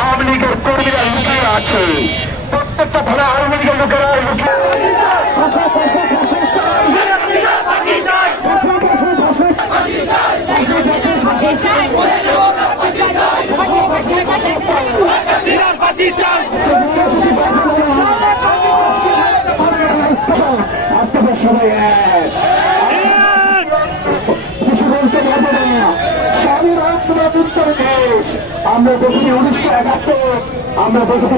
আওয়ামী লীগের কর্মীরা লুকিয়ে আছে, প্রত্যেকটা থানা আওয়ামী লীগের লোকেরা লুকিয়ে সবাই কিছু বলতে পারবো না। স্বাধীন উত্তর দেশ আমরা দেখিনি 1971, আমরা দেখেছি